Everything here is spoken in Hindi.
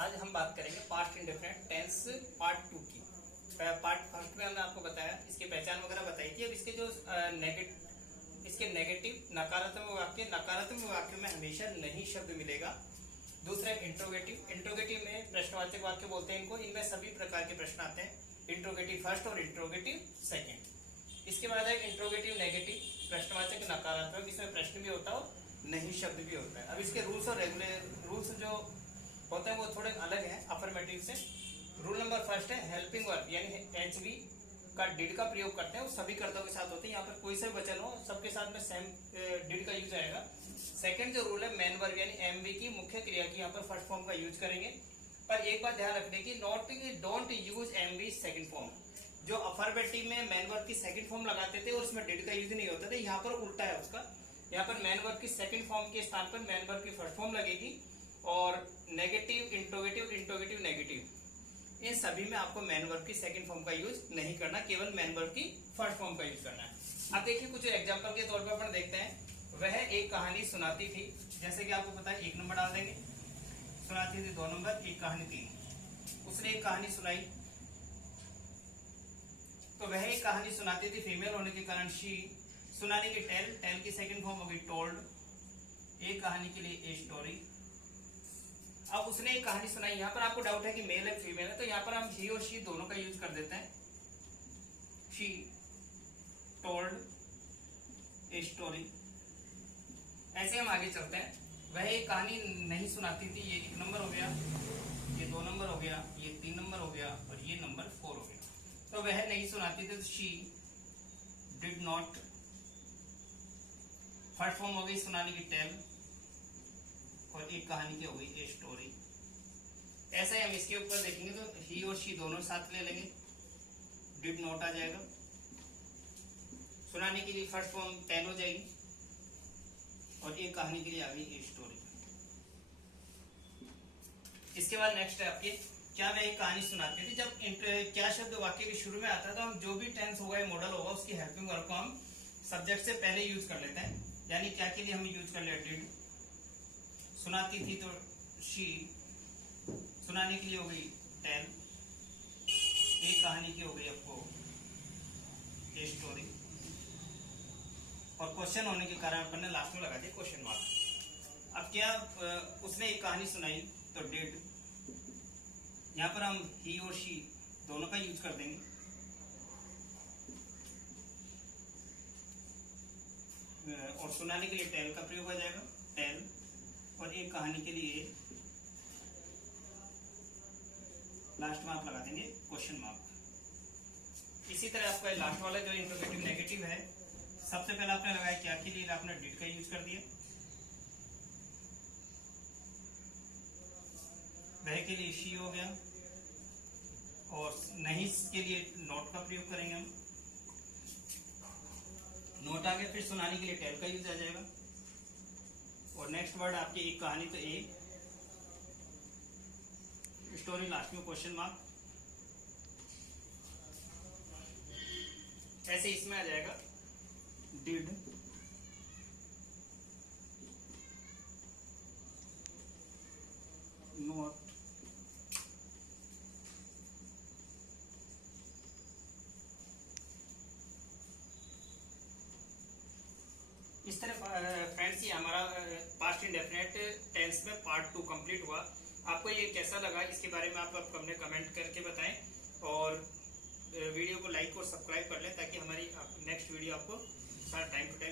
आज हम बात करेंगे पास्ट इंडेफिनिट टेंस पार्ट 2 की। पार्ट फर्स्ट में हमने आपको बताया, इसकी पहचान वगैरह बताई थी। अब इसके जो नेगेटिव नकारात्मक वाक्य में हमेशा नहीं शब्द मिलेगा। दूसरा इंट्रोगेटिव में प्रश्नवाचक वाक्य बोलते हैं इनको। इनमें सभी प्रकार के प्रश्न आते हैं, इंट्रोगेटिव फर्स्ट और इंट्रोगेटिव सेकेंड। इसके बाद है इंट्रोगेटिव नेगेटिव, प्रश्नवाचक नकारात्मक, इसमें प्रश्न भी होता है नहीं शब्द भी होता है। अब इसके रूल्स और रूल्स जो होते हैं वो थोड़े अलग हैं अफर्मेटिव से। रूल नंबर फर्स्ट है हेल्पिंग वर्ब, यानी HV का डिड का प्रयोग करते हैं, वो सभी कर्ताओं के साथ होते हैं। यहाँ पर कोई सा भी वचन हो सबके साथ में सेम डिड का यूज आएगा। सेकंड जो रूल है मेन वर्ब यानी MV की मुख्य क्रिया की यहाँ पर फर्स्ट फॉर्म का यूज करेंगे। पर एक बात ध्यान रखने की, don't use MV second form. जो अफर्मेटिव में मेन वर्ब की सेकंड फॉर्म लगाते थे और उसमें डिड का यूज नहीं होता था, यहाँ पर उल्टा है उसका। यहाँ पर मेन वर्ब की सेकंड फॉर्म के स्थान पर मेन वर्ब की फर्स्ट फॉर्म लगेगी। और नेगेटिव, इंट्रोगेटिव, नेगेटिव, इन सभी में आपको मेन वर्ब की सेकंड फॉर्म का यूज नहीं करना, केवल मेन वर्ब की फर्स्ट फॉर्म का यूज करना है। अब देखिए कुछ एग्जांपल के तौर पर अपन देखते हैं। वह एक कहानी सुनाती थी, जैसे कि आपको पता है 1 नंबर डाल देंगे, सुनाती थी 2 नंबर, एक कहानी 3। उसने एक कहानी सुनाई, तो वह एक कहानी सुनाती थी, फीमेल होने के कारण शी। सुनाने की टेल की सेकंड फॉर्म होगी टोल्ड। एक कहानी के लिए ए स्टोरी। अब उसने एक कहानी सुनाई, यहां पर आपको डाउट है कि मेल है फीमेल है, तो यहां पर हम ही और शी दोनों का यूज कर देते हैं। She told a story. ऐसे हम आगे चलते हैं। वह एक कहानी नहीं सुनाती थी, ये 1 नंबर हो गया, ये 2 नंबर हो गया, ये 3 नंबर हो गया और ये नंबर 4 हो गया। तो वह नहीं सुनाती थी, she did not. First form हो गई सुनाने की टेल और एक कहानी की हो गई ए स्टोरी। ऐसा ही हम इसके ऊपर देखेंगे तो ही और शी दोनों साथ ले लेंगे, डिड नॉट आ जाएगा। सुनाने के लिए फर्स्ट फॉर्म टेल हो जाएगी और एक कहानी के लिए आ गई ए स्टोरी। इसके बाद नेक्स्ट है आपके, क्या वह एक कहानी सुनाती थी। जब क्या शब्द वाक्य के शुरू में आता है तो हम जो भी टेंस होगा मॉडल होगा उसकी हेल्पिंग वर्ब को हम सब्जेक्ट से पहले यूज कर लेते हैं। यानी क्या के लिए हम यूज कर लेते डिड। सुनाती थी तो शी, सुनाने के लिए हो गई टेल, एक कहानी की हो गई आपको ए स्टोरी, और क्वेश्चन होने के कारण अपन ने लास्ट में लगा दिया क्वेश्चन मार्क। अब क्या उसने एक कहानी सुनाई तो डिड, यहां पर हम ही और शी दोनों का यूज कर देंगे। और सुनाने के लिए टेल का प्रयोग हो जाएगा, टेल, और एक कहानी के लिए लास्ट में आप लगा देंगे क्वेश्चन मार्क। इसी तरह आपका लास्ट वाला जो इंट्रोगेटिव नेगेटिव है, सबसे पहले आपने लगाया क्या के लिए, आपने डिड का यूज कर दिया। वह के लिए शी हो गया और नहीं के लिए नोट का प्रयोग करेंगे हम। नोट आ गया, फिर सुनाने के लिए टेल का यूज आ जाएगा। और नेक्स्ट वर्ड आपकी एक कहानी तो ए स्टोरी, लास्ट में क्वेश्चन मार्क। ऐसे इसमें आ जाएगा डिड नॉट इस तरह फ्रेंड्स ये हमारा पास्ट इंडेफिनिट टेंस में पार्ट 2 कंप्लीट हुआ। आपको ये कैसा लगा इसके बारे में आप हमने कमेंट करके बताएं, और वीडियो को लाइक और सब्सक्राइब कर लें ताकि हमारी नेक्स्ट वीडियो आपको टाइम टू टाइम